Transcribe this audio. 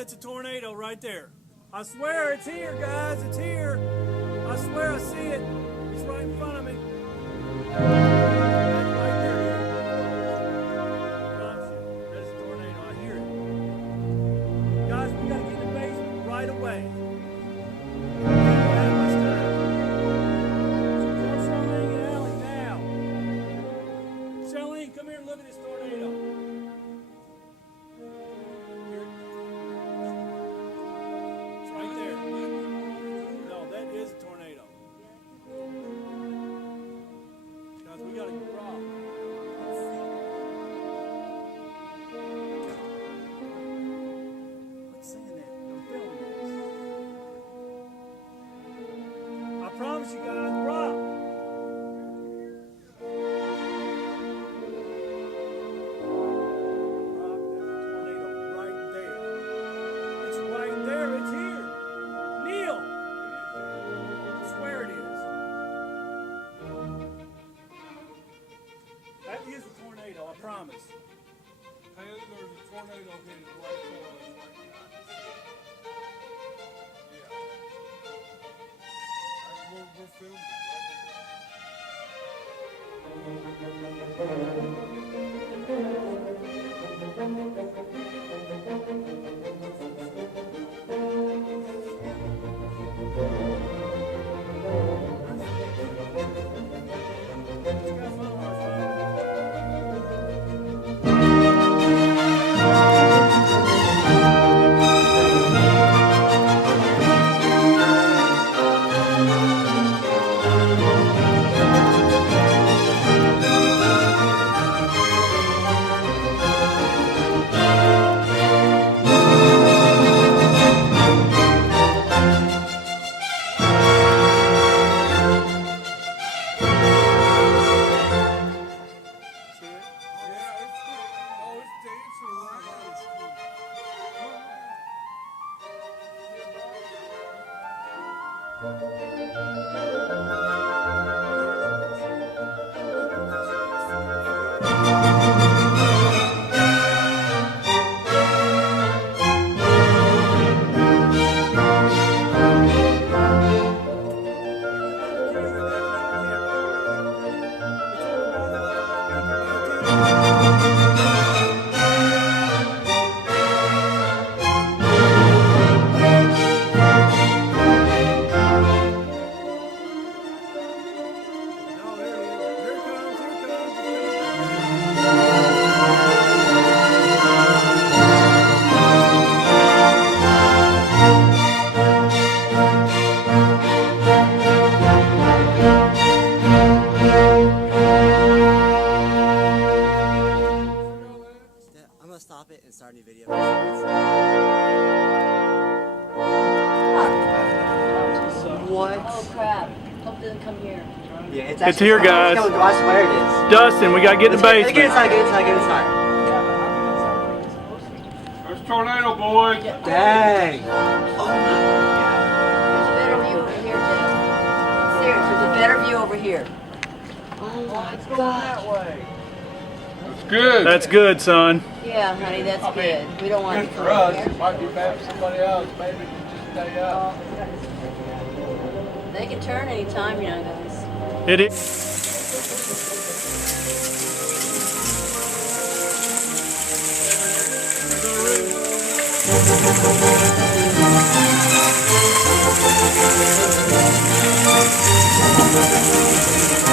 that's a tornado right there. I swear it's here, guys. It's here. I swear I see it. It's right in front of me. That's right there, dude. I promise you. That's a tornado. I hear it. Guys, we gotta get in the basement right away. We don't have much time. So tell Charlene and Allie now. Charlene, come here and look at this tornado. Here. It's right there. No, that is a tornado. Guys, we gotta drop. Quit saying that. I'm filming this. I promise you guys, drop. Rock, there's a tornado right there. It's right there. It's here. Neil. I swear it is. That is a tornado. I promise. Hey, there's a tornado hitting right for us right now. Yeah. We're filming See it? Yeah, it's dancing around. No, there it is. Here it comes. Here it comes. It's coming. I'm gonna stop it and start a new video. What? Oh crap. Hope it doesn't come here. Yeah, it's It's here, guys. I swear it is. Dustin, we gotta get in the Let's get basement. inside, get inside, get inside. There's a tornado, boys. Dang. There's a better view over here, Jay. Serious, there's a better view over here. Oh my god. It's good. That's good, son. Yeah, honey, that's good. We don't want Good to for come us. in It here. might be bad for somebody else. Maybe just stay up. They can turn anytime, you know, guys. It is. Thank